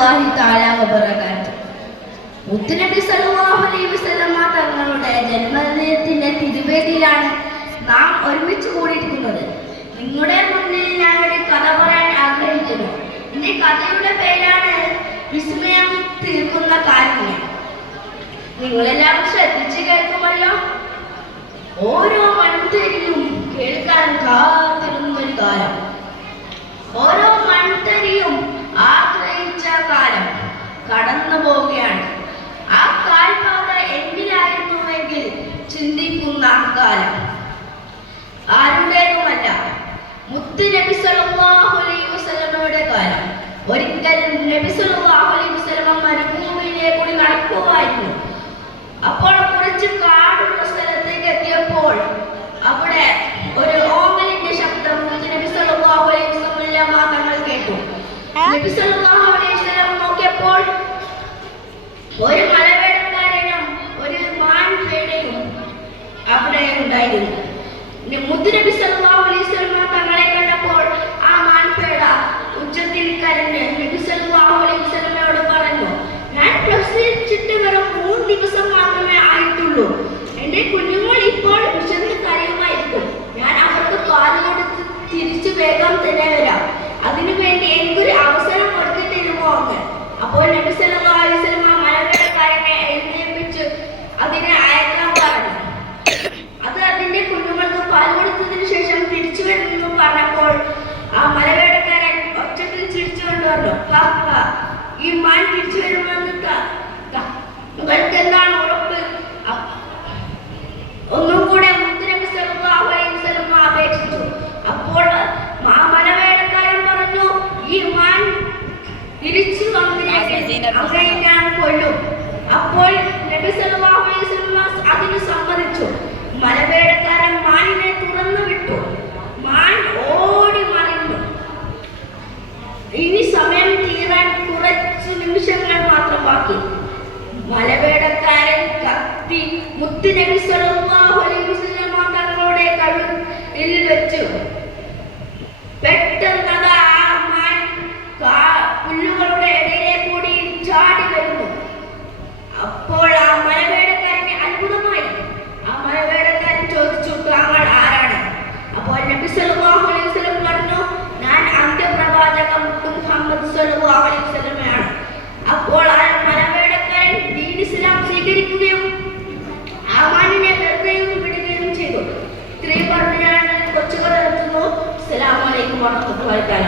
വറഹ്മത്തുള്ളാഹി തആല വബറകാതുഹു. മുത്തുനബി സല്ലല്ലാഹു അലൈഹി വസല്ലമ തങ്ങളുടെ ജന്മദിനത്തിന്റെ തിരുവേദിയിലാണ് നാം ഒരുമിച്ച് കൂടിയിരിക്കുന്നത്. നിങ്ങളുടെ മുന്നിൽ ഞാൻ ഒരു കഥ പറയാൻ ആഗ്രഹിക്കുന്നു. എന്റെ കഥയുടെ പേരാണ് വിസ്മയം തീർക്കുന്ന കാരുണ്യം. നിങ്ങളെല്ലാവരും ശ്രദ്ധിച്ച് കേൾക്കുമല്ലോ. ഓരോ മൺതരിയും കേൾക്കാൻ കാത്തിരുന്നൊരു കാലം, ഓരോ മൺതരിയും ആഗ്രഹിച്ച കാലം കടന്നു പോവുകയാണ്. ആ കാൽപാത എന്നിലായിരുന്നുവെങ്കിൽ ചിന്തിക്കുന്ന കാലം ആരുടേതുമല്ല, മുത്ത് നബി സല്ലല്ലാഹു അലൈഹി വസല്ലമയുടെ കാലം. ഒരിക്കൽ നബി സല്ലല്ലാഹു അലൈഹി വസല്ലമ മരുഭൂമിയിലെ കൂടി നടക്കുമായിരുന്നു. അപ്പോൾ കുറച്ച് കാടുള്ള സ്ഥലത്തേക്ക് എത്തിയപ്പോൾ അവിടെ ഒരു ഓമലിന്റെ ശബ്ദം നബി സല്ലല്ലാഹു അലൈഹി വസല്ലമ തങ്ങൾ കേട്ടു. നബി സല്ലല്ലാഹു അലൈഹി വസല്ലമ നോക്കിയപ്പോൾ ഒരു മലവേടക്കാരനും ഒരു മാൻപേടയും അവിടെ ഉണ്ടായിരുന്നു. മുത്തുനബി സല്ലല്ലാഹു അലൈഹി വസല്ലമ തങ്ങളെ കണ്ടപ്പോൾ ആ മാൻപേട ഉച്ചത്തിൽ കരഞ്ഞ് നബി സല്ലല്ലാഹു അലൈഹി വസല്ലമയോട് പറഞ്ഞു, ഞാൻ പ്രസവിച്ചിട്ട് വെറും 3 ദിവസം മാത്രമേ ആയിട്ടുള്ളൂ. എന്റെ കുഞ്ഞുങ്ങൾ ഇപ്പോൾ വിശന്ന് കരയുമായിരിക്കും. ഞാൻ അവർക്ക് പാല് കൊടുത്ത് തിരിച്ചു വേഗം തന്നെ വരാം. അതിനുവേണ്ടി എനിക്കൊരു അവസരം കൊടുത്തു തരുമോ എന്ന്. അപ്പോൾ നബി സല്ലല്ലാഹു അലൈഹി വസല്ലമ മലവേടക്കാരനെ എഴുന്നേൽപ്പിച്ച് അതിനെ അയക്കാൻ പറഞ്ഞു. അത് അതിന്റെ കുഞ്ഞുങ്ങൾക്ക് പാല് കൊടുത്തതിനു ശേഷം തിരിച്ചു വരുമെന്ന് പറഞ്ഞപ്പോൾ ആ മലവേടക്കാരൻ ഒച്ചത്തിൽ ചിരിച്ചുകൊണ്ട് പറഞ്ഞു, ഈ മാൻ തിരിച്ചു വരുമെന്ന് നിങ്ങൾക്ക് എന്താണ് ഉറപ്പ്? ഒന്നുകൂടെ മുത്തുനബി സല്ലല്ലാഹു അലൈഹി വസല്ലമ അപേക്ഷിച്ചു. അപ്പോൾ ആ മലവേടക്കാരൻ പറഞ്ഞു, ഈ മാൻ തിരിച്ചു വന്നില്ലെങ്കിൽ അങ്ങനെ ഞാൻ കൊല്ലും. അപ്പോൾ നബി സല്ലല്ലാഹു അലൈഹി വസല്ലമ അതിന് സമ്മതിച്ചു. മലവേടക്കാരൻ മാനിനെ തുറന്നു വിട്ടു. മാൻ ഓടി മറിഞ്ഞു. ഇനി സമയം തീരാൻ കുറച്ച് നിമിഷങ്ങൾ മാത്രം ബാക്കി. മലവേടക്കാരൻ കത്തി മുത്തുനബി സല്ലല്ലാഹു അലൈഹി വസല്ലമ തങ്ങളുടെ കഴുത്തിൽ വെച്ചു. പെട്ടെന്ന് ആ മാൻ പുല്ലുകളുടെ ഇടയിലെ കൂടി ചാടി വരുന്നു. അപ്പോൾ ആ മലവേടക്കാരന് അത്ഭുതമായി. ആ മലവേടക്കാരൻ ചോദിച്ചു, താങ്കൾ ആരാണ്? അപ്പോൾ നബി സല്ലല്ലാഹു അലൈഹി വസല്ലം പറഞ്ഞു, ഞാൻ അന്ത്യപ്രവാചകൻ മുഹമ്മദ് സല്ലല്ലാഹു അലൈഹി വസല്ലമയാണ്. അപ്പോൾ ആ മലവേടക്കാരൻ ദീൻ ഇസ്ലാം സ്വീകരിക്കുകയും ആ മാനിനെ വെറുതെ വിടുകയും ചെയ്തു. ഇത്രയും പറഞ്ഞ് ഞാൻ കൊച്ചുകഥ നിർത്തുന്നു. അസ്സലാമു അലൈക്കും വറഹ്മത്തുള്ളാഹി തആല.